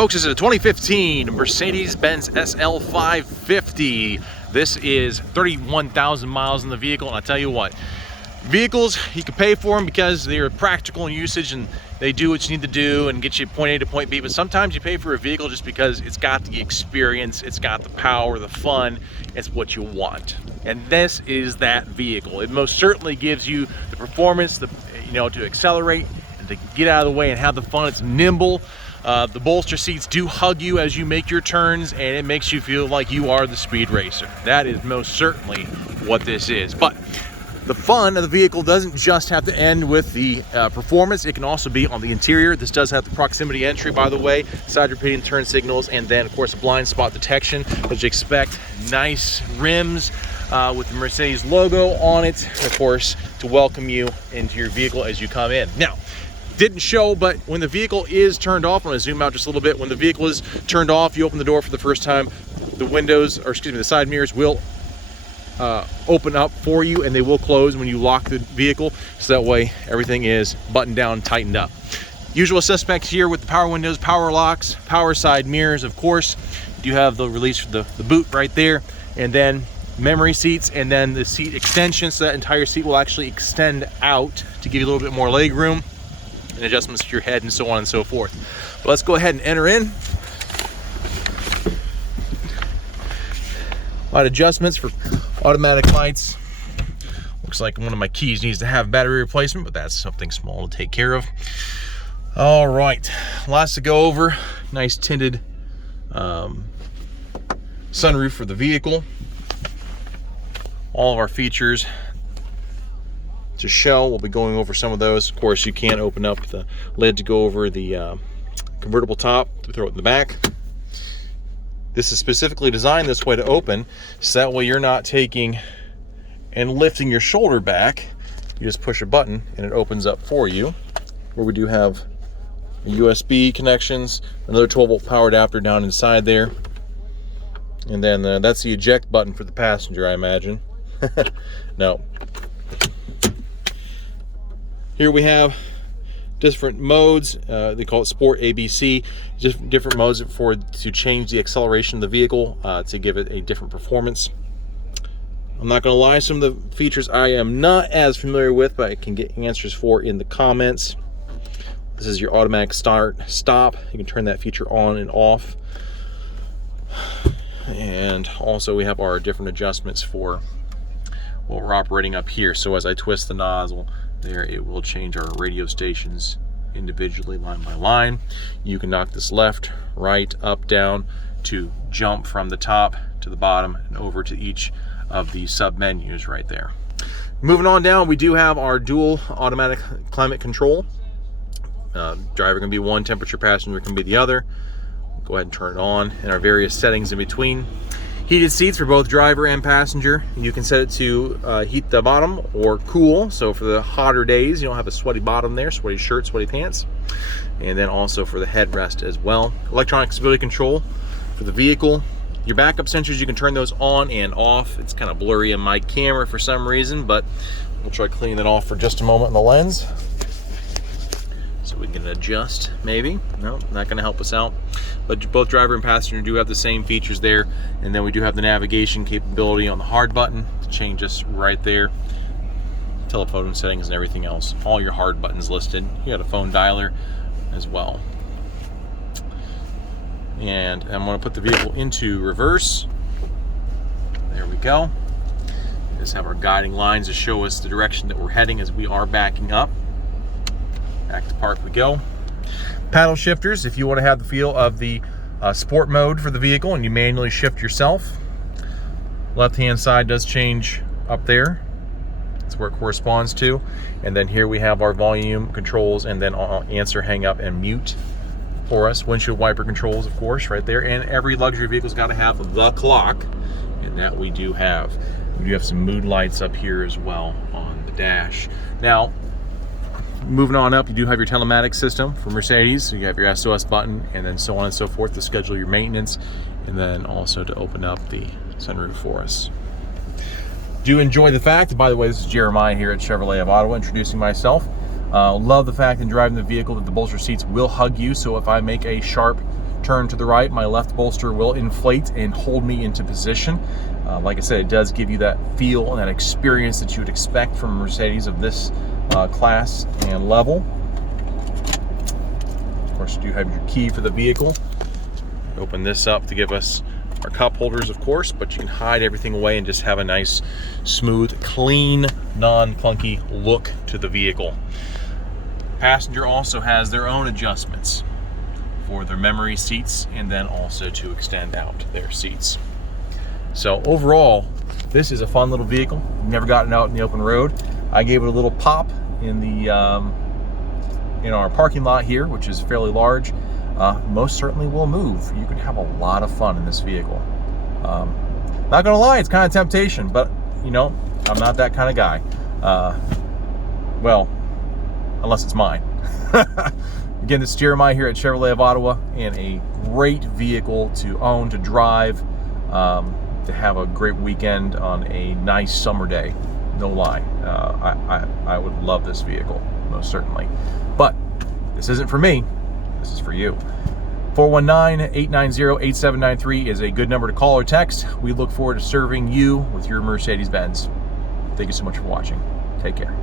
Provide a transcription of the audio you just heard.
Folks, this is a 2015 Mercedes-Benz SL550. This is 31,000 miles in the vehicle, and I tell you what, vehicles, you can pay for them because they're practical in usage and they do what you need to do and get you point A to point B, but sometimes you pay for a vehicle just because it's got the experience, it's got the power, the fun, it's what you want. And this is that vehicle. It most certainly gives you the performance, to accelerate and to get out of the way and have the fun. It's nimble. The bolster seats do hug you as you make your turns, and it makes you feel like you are the speed racer. That is most certainly what this is. But the fun of the vehicle doesn't just have to end with the performance. It can also be on the interior. This does have the proximity entry, by the way, side repeating turn signals, and then of course blind spot detection, as you expect. Nice rims with the Mercedes logo on it, of course, to welcome you into your vehicle as you come in. Now, didn't show, but when the vehicle is turned off, I'm going to zoom out just a little bit. When the vehicle is turned off, you open the door for the first time, the windows, or excuse me, the side mirrors will open up for you, and they will close when you lock the vehicle, so that way everything is buttoned down, tightened up. Usual suspects here with the power windows, power locks, power side mirrors, of course. You do have the release for the boot right there, and then memory seats, and then the seat extension, so that entire seat will actually extend out to give you a little bit more leg room and adjustments to your head and so on and so forth. But let's go ahead and enter in. A lot of adjustments for automatic lights. Looks like one of my keys needs to have battery replacement, but that's something small to take care of. All right, lots to go over. Nice tinted sunroof for the vehicle. All of our features to show. We'll be going over some of those. Of course, you can open up the lid to go over the convertible top to throw it in the back. This is specifically designed this way to open, so that way you're not taking and lifting your shoulder back. You just push a button and it opens up for you. Where we do have USB connections, another 12-volt power adapter down inside there, and then that's the eject button for the passenger, I imagine. No. Here we have different modes. They call it Sport ABC. Just different modes to change the acceleration of the vehicle to give it a different performance. I'm not going to lie, some of the features I am not as familiar with, but I can get answers for in the comments. This is your automatic start, stop. You can turn that feature on and off. And also we have our different adjustments for what we're operating up here. So as I twist the nozzle there, it will change our radio stations individually, line by line. You can knock this left, right, up, down to jump from the top to the bottom and over to each of the sub menus right there. Moving on down, we do have our dual automatic climate control. Driver can be one, temperature passenger can be the other. Go ahead and turn it on, and our various settings in between. Heated seats for both driver and passenger. You can set it to heat the bottom or cool. So for the hotter days, you don't have a sweaty bottom there, sweaty shirt, sweaty pants. And then also for the headrest as well. Electronic stability control for the vehicle. Your backup sensors, you can turn those on and off. It's kind of blurry in my camera for some reason, but we'll try cleaning it off for just a moment in the lens. So we can adjust, maybe. No, not gonna help us out. But both driver and passenger do have the same features there. And then we do have the navigation capability on the hard button to change us right there. Telephone settings and everything else. All your hard buttons listed. You got a phone dialer as well. And I'm gonna put the vehicle into reverse. There we go. We just have our guiding lines to show us the direction that we're heading as we are backing up. Back to park we go. Paddle shifters, if you want to have the feel of the sport mode for the vehicle and you manually shift yourself. Left hand side does change up there. That's where it corresponds to. And then here we have our volume controls, and then I'll answer, hang up, and mute for us. Windshield wiper controls, of course, right there. And every luxury vehicle's got to have the clock, and that we do have. We do have some mood lights up here as well on the dash. Now, moving on up, you do have your telematics system for Mercedes. So you have your SOS button, and then so on and so forth to schedule your maintenance, and then also to open up the sunroof for us. Do enjoy the fact, by the way, this is Jeremiah here at Chevrolet of Ottawa, introducing myself. Love the fact in driving the vehicle that the bolster seats will hug you, so if I make a sharp turn to the right, my left bolster will inflate and hold me into position. Like I said, it does give you that feel and that experience that you would expect from a Mercedes of this class and level. Of course, you do have your key for the vehicle. Open this up to give us our cup holders, of course, but you can hide everything away and just have a nice, smooth, clean, non-clunky look to the vehicle. Passenger also has their own adjustments for their memory seats and then also to extend out their seats. So overall, this is a fun little vehicle. Never gotten out in the open road. I gave it a little pop in the in our parking lot here, which is fairly large. Most certainly will move. You can have a lot of fun in this vehicle. Not gonna lie, it's kind of temptation, but you know, I'm not that kind of guy. Well, unless it's mine. Again, this is Jeremiah here at Chevrolet of Ottawa, and a great vehicle to own, to drive, to have a great weekend on a nice summer day. No lie, I would love this vehicle, most certainly. But this isn't for me, this is for you. 419-890-8793 is a good number to call or text. We look forward to serving you with your Mercedes-Benz. Thank you so much for watching. Take care.